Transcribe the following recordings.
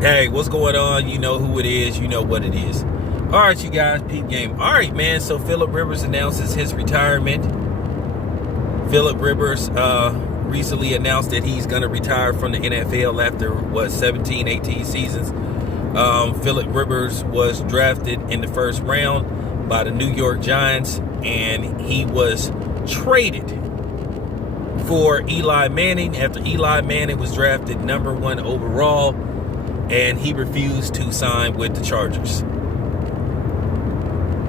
Hey, what's going on? You know who it is. You know what it is. All right, you guys, peep game. All right, man. So Philip Rivers announces his retirement. Philip Rivers recently announced that he's going to retire from the NFL after, 17, 18 seasons. Philip Rivers was drafted in the first round by the New York Giants, and he was traded for Eli Manning after Eli Manning was drafted number 1 overall, and he refused to sign with the Chargers.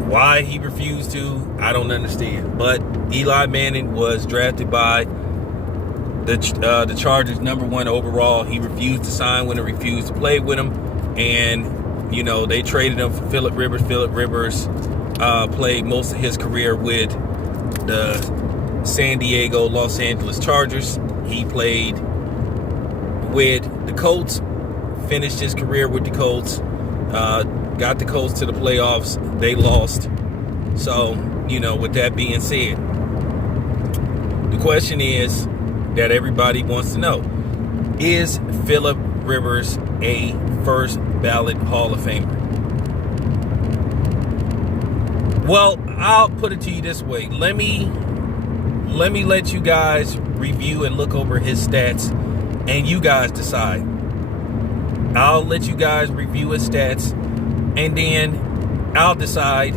Why he refused to, I don't understand. But Eli Manning was drafted by the Chargers number 1 overall. He refused to sign with him, refused to play with him, and they traded him for Philip Rivers. Philip Rivers played most of his career with the San Diego, Los Angeles Chargers. He played with the Colts, finished his career with the Colts, got the Colts to the playoffs. They lost. So, with that being said, the question is that everybody wants to know, is Philip Rivers a first ballot Hall of Famer? Well, I'll put it to you this way. Let me let you guys review and look over his stats, and you guys decide. I'll let you guys review his stats, and then I'll decide,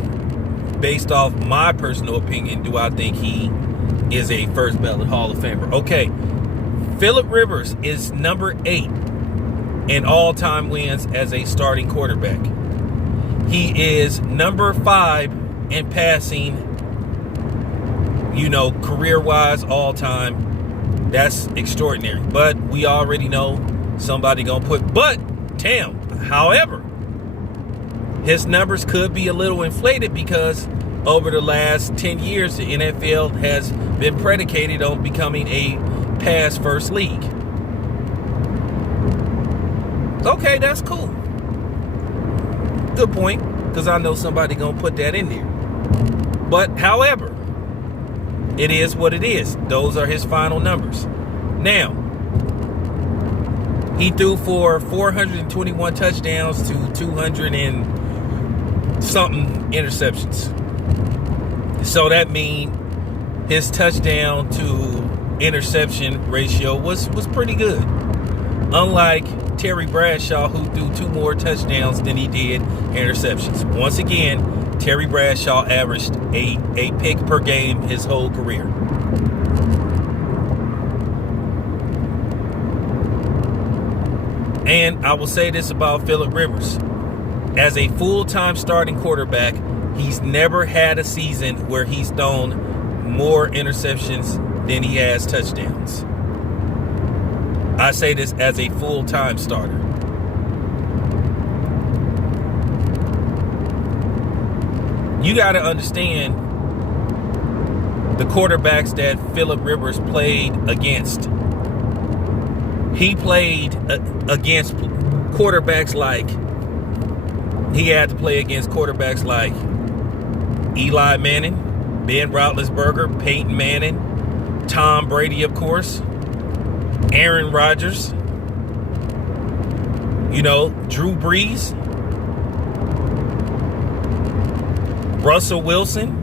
based off my personal opinion, do I think he is a first ballot Hall of Famer? Okay, Philip Rivers is number 8 in all-time wins as a starting quarterback. He is number 5 in passing, career-wise, all-time. That's extraordinary. But we already know somebody gonna however, his numbers could be a little inflated because over the last 10 years, the NFL has been predicated on becoming a pass-first league. Okay, that's cool. Good point, because I know somebody gonna put that in there. But however, it is what it is. Those are his final numbers. Now, he threw for 421 touchdowns to 200 and something interceptions. So that means his touchdown to interception ratio was pretty good. Unlike Terry Bradshaw, who threw 2 more touchdowns than he did interceptions. Once again, Terry Bradshaw averaged a pick per game his whole career. And I will say this about Philip Rivers. As a full-time starting quarterback, he's never had a season where he's thrown more interceptions than he has touchdowns. I say this as a full-time starter. You got to understand the quarterbacks that Philip Rivers played against. He played against quarterbacks like, he had to play against quarterbacks like Eli Manning, Ben Roethlisberger, Peyton Manning, Tom Brady, of course, Aaron Rodgers, Drew Brees, Russell Wilson,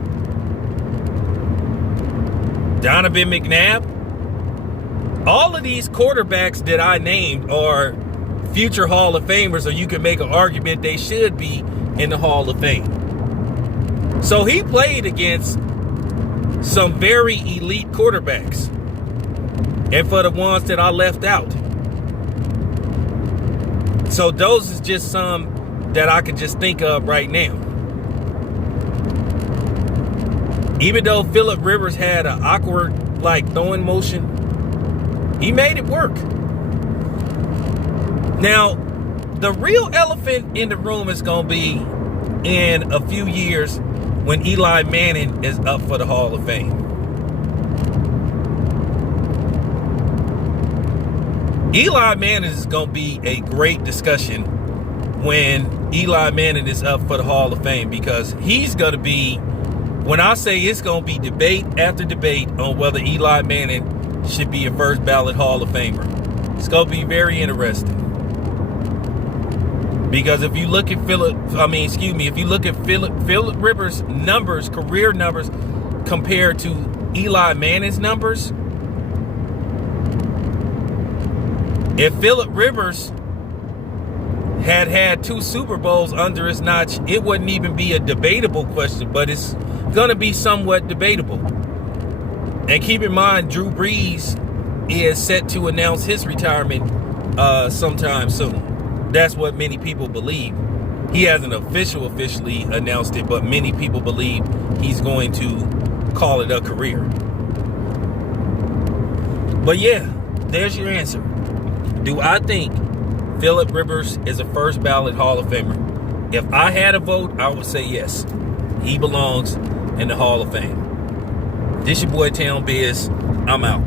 Donovan McNabb. All of these quarterbacks that I named are future Hall of Famers, or you can make an argument they should be in the Hall of Fame. So he played against some very elite quarterbacks. And for the ones that I left out. So those is just some that I can just think of right now. Even though Philip Rivers had an awkward, throwing motion, he made it work. Now, the real elephant in the room is going to be in a few years when Eli Manning is up for the Hall of Fame. Eli Manning is going to be a great discussion when Eli Manning is up for the Hall of Fame, because he's going to be, when I say it's going to be debate after debate on whether Eli Manning should be a first ballot Hall of Famer. It's going to be very interesting. Because if you look at if you look at Phillip Rivers' numbers, career numbers, compared to Eli Manning's numbers, if Phillip Rivers had 2 Super Bowls under his notch, it wouldn't even be a debatable question, but it's gonna be somewhat debatable. And keep in mind, Drew Brees is set to announce his retirement sometime soon. That's what many people believe. He hasn't officially announced it, but many people believe he's going to call it a career. But yeah, there's your answer. Do I think Phillip Rivers is a first ballot Hall of Famer? If I had a vote, I would say yes. He belongs in the Hall of Fame. This your boy Town Biz. I'm out.